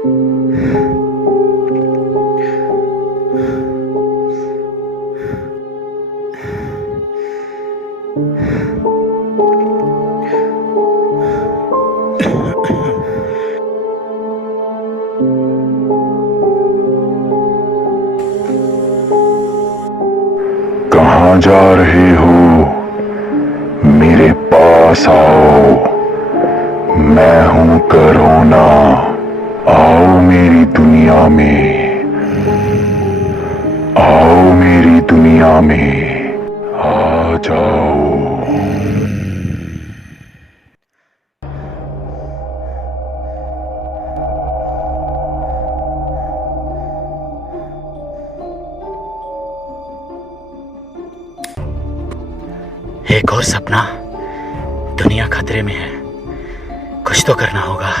कहाँ जा रहे हो? मेरे पास आओ, मैं हूं करोना। आओ मेरी दुनिया में, आओ मेरी दुनिया में, आ जाओ। एक और सपना, दुनिया खतरे में है, कुछ तो करना होगा।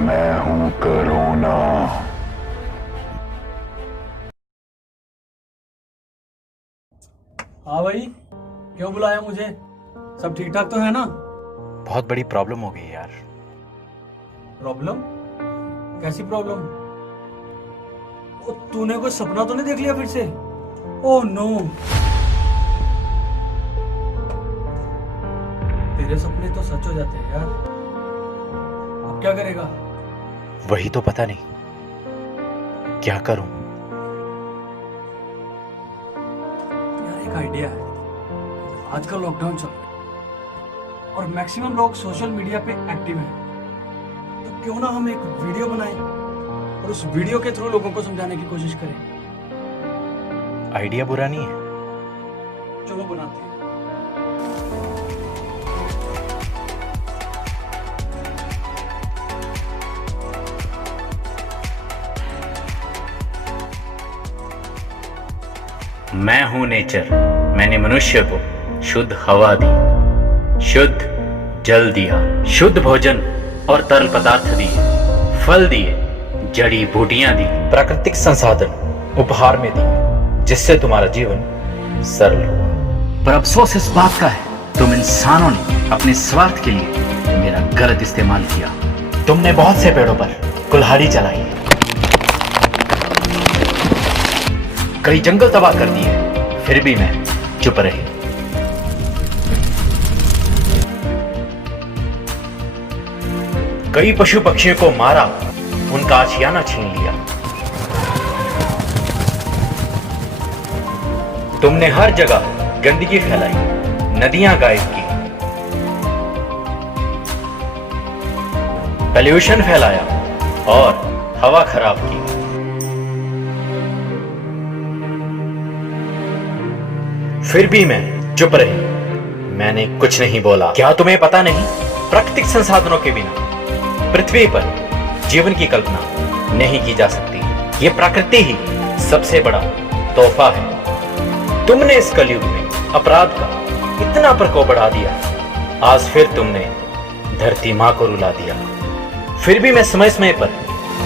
मैं हूं करोना। हाँ भाई, क्यों बुलाया मुझे? सब ठीक ठाक तो है ना? बहुत बड़ी प्रॉब्लम हो गई यार। प्रॉब्लम? कैसी प्रॉब्लम? ओ, तूने कोई सपना तो नहीं देख लिया फिर से? ओह नो, तेरे सपने तो सच हो जाते हैं यार। अब क्या करेगा? वही तो पता नहीं क्या करूं। यार एक आइडिया है। आजकल लॉकडाउन चल रहा है और मैक्सिमम लोग सोशल मीडिया पे एक्टिव हैं, तो क्यों ना हम एक वीडियो बनाएं और उस वीडियो के थ्रू लोगों को समझाने की कोशिश करें। आइडिया बुरा नहीं है। चलो बनाते हैं। मैं हूं नेचर। मैंने मनुष्य को शुद्ध हवा दी, शुद्ध जल दिया, शुद्ध भोजन और तरल पदार्थ दिए, फल दिए, जड़ी बूटियां दी, प्राकृतिक संसाधन उपहार में दिए, जिससे तुम्हारा जीवन सरल हुआ। पर अफसोस इस बात का है, तुम इंसानों ने अपने स्वार्थ के लिए मेरा गलत इस्तेमाल किया। तुमने बहुत से पेड़ों पर कुल्हाड़ी चलाई, कई जंगल तबाह कर दिए, फिर भी मैं चुप रही। कई पशु पक्षियों को मारा, उनका आशियाना छीन लिया। तुमने हर जगह गंदगी फैलाई, नदियां गायब की, पॉल्यूशन फैलाया और हवा खराब की। फिर भी मैं चुप रही, मैंने कुछ नहीं बोला। क्या तुम्हें पता नहीं, प्राकृतिक संसाधनों के बिना पृथ्वी पर जीवन की कल्पना नहीं की जा सकती। ये प्रकृति ही सबसे बड़ा तोहफा है। तुमने इस कलयुग में अपराध का इतना प्रकोप बढ़ा दिया, आज फिर तुमने धरती मां को रुला दिया। फिर भी मैं समय समय पर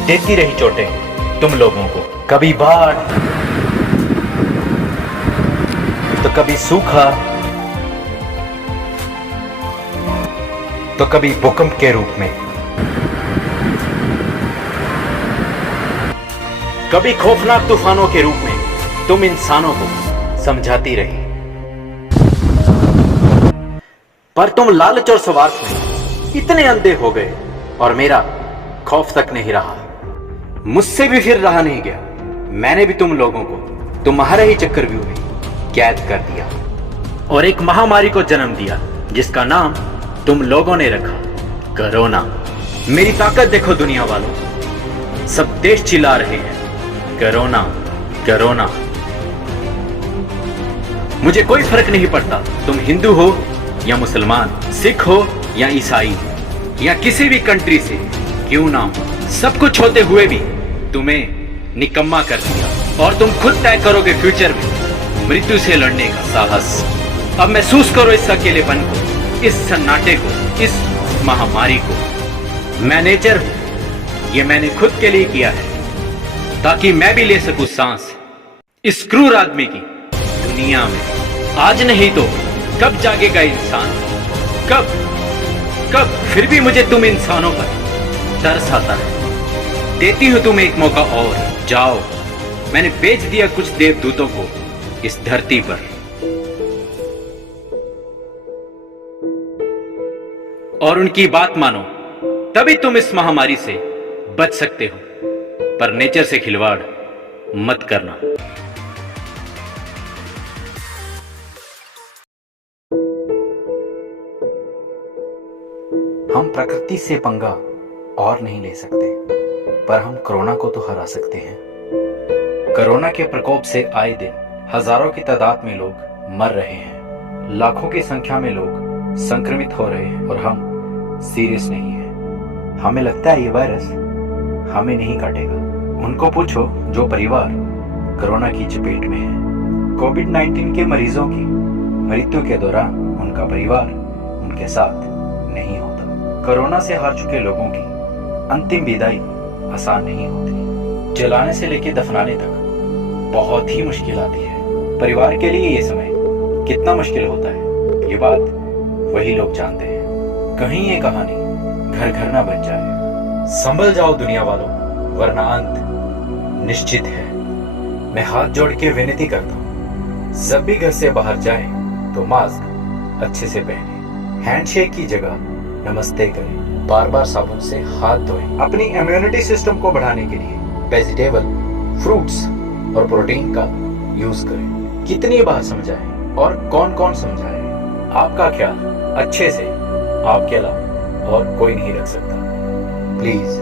देती रही चोटें तुम लोगों को, कभी बाढ़ तो कभी सूखा तो कभी भूकंप के रूप में, कभी खौफनाक तूफानों के रूप में तुम इंसानों को समझाती रही। पर तुम लालच और स्वार्थ में इतने अंधे हो गए और मेरा खौफ तक नहीं रहा। मुझसे भी फिर रहा नहीं गया। मैंने भी तुम लोगों को तुम्हारे ही चक्रव्यूह में कैद कर दिया और एक महामारी को जन्म दिया, जिसका नाम तुम लोगों ने रखा कोरोना, मेरी ताकत देखो दुनिया वालों, सब देश चिल्ला रहे हैं कोरोना कोरोना। मुझे कोई फर्क नहीं पड़ता तुम हिंदू हो या मुसलमान, सिख हो या ईसाई या किसी भी कंट्री से क्यों ना हो, सब कुछ होते हुए भी तुम्हें निकम्मा कर दिया और तुम खुद तय करोगे फ्यूचर में मृत्यु से लड़ने का साहस। अब महसूस करो इस अकेलेपन को, इस सन्नाटे को, इस महामारी को। मैं नेचर हूं, ये मैंने खुद के लिए किया है ताकि मैं भी ले सकूं सांस इस क्रूर आदमी की दुनिया में। आज नहीं तो कब जागेगा इंसान, कब कब फिर भी मुझे तुम इंसानों पर तरस आता है। देती हूं तुम्हें एक मौका और, जाओ, मैंने भेज दिया कुछ देवदूतों को इस धरती पर। और उनकी बात मानो, तभी तुम इस महामारी से बच सकते हो, पर नेचर से खिलवाड़ मत करना। हम प्रकृति से पंगा और नहीं ले सकते, पर हम कोरोना को तो हरा सकते हैं। कोरोना के प्रकोप से आए दिन हजारों की तादाद में लोग मर रहे हैं, लाखों की संख्या में लोग संक्रमित हो रहे हैं और हम सीरियस नहीं हैं। हमें लगता है ये वायरस हमें नहीं काटेगा। उनको पूछो जो परिवार कोरोना की चपेट में है। कोविड-19 के मरीजों की मृत्यु के दौरान उनका परिवार उनके साथ नहीं होता। कोरोना से हार चुके लोगों की अंतिम विदाई आसान नहीं होती। जलाने से लेकर दफनाने तक बहुत ही मुश्किल आती है। परिवार के लिए ये समय कितना मुश्किल होता है, ये बात वही लोग जानते हैं। कहीं ये कहानी घर घर ना बन जाए। संभल जाओ दुनिया वालों, वरना अंत निश्चित है। मैं हाथ जोड़ के विनती करता हूँ, जब भी घर से बाहर जाए तो मास्क अच्छे से पहने, हैंडशेक की जगह नमस्ते करें, बार बार साबुन से हाथ धोएं। अपनी इम्यूनिटी सिस्टम को बढ़ाने के लिए वेजिटेबल, फ्रूट्स और प्रोटीन का यूज करें। कितनी बार समझाएं और कौन कौन समझाए? आपका ख्याल अच्छे से आपके अलावा और कोई नहीं रख सकता। Please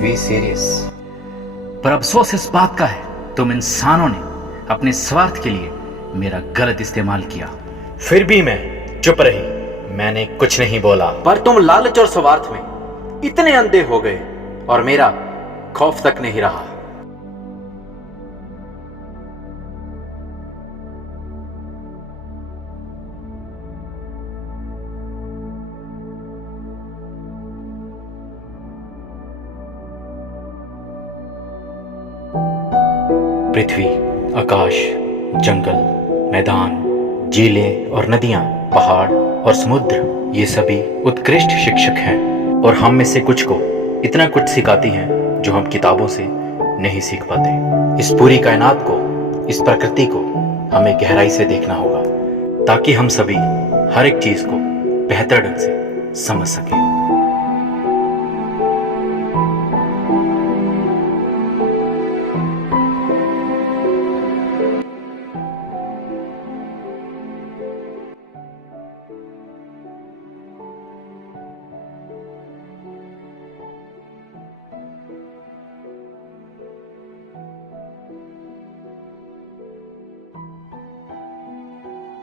be serious. पर अफसोस इस बात का है, तुम इंसानों ने अपने स्वार्थ के लिए मेरा गलत इस्तेमाल किया। फिर भी मैं चुप रही, मैंने कुछ नहीं बोला। पर तुम लालच और स्वार्थ में इतने अंधे हो गए और मेरा खौफ तक नहीं रहा। पृथ्वी, आकाश, जंगल, मैदान, झीलें और नदियां, पहाड़ और समुद्र, ये सभी उत्कृष्ट शिक्षक हैं और हम में से कुछ को इतना कुछ सिखाती हैं जो हम किताबों से नहीं सीख पाते। इस पूरी कायनात को, इस प्रकृति को हमें गहराई से देखना होगा ताकि हम सभी हर एक चीज को बेहतर ढंग से समझ सकें।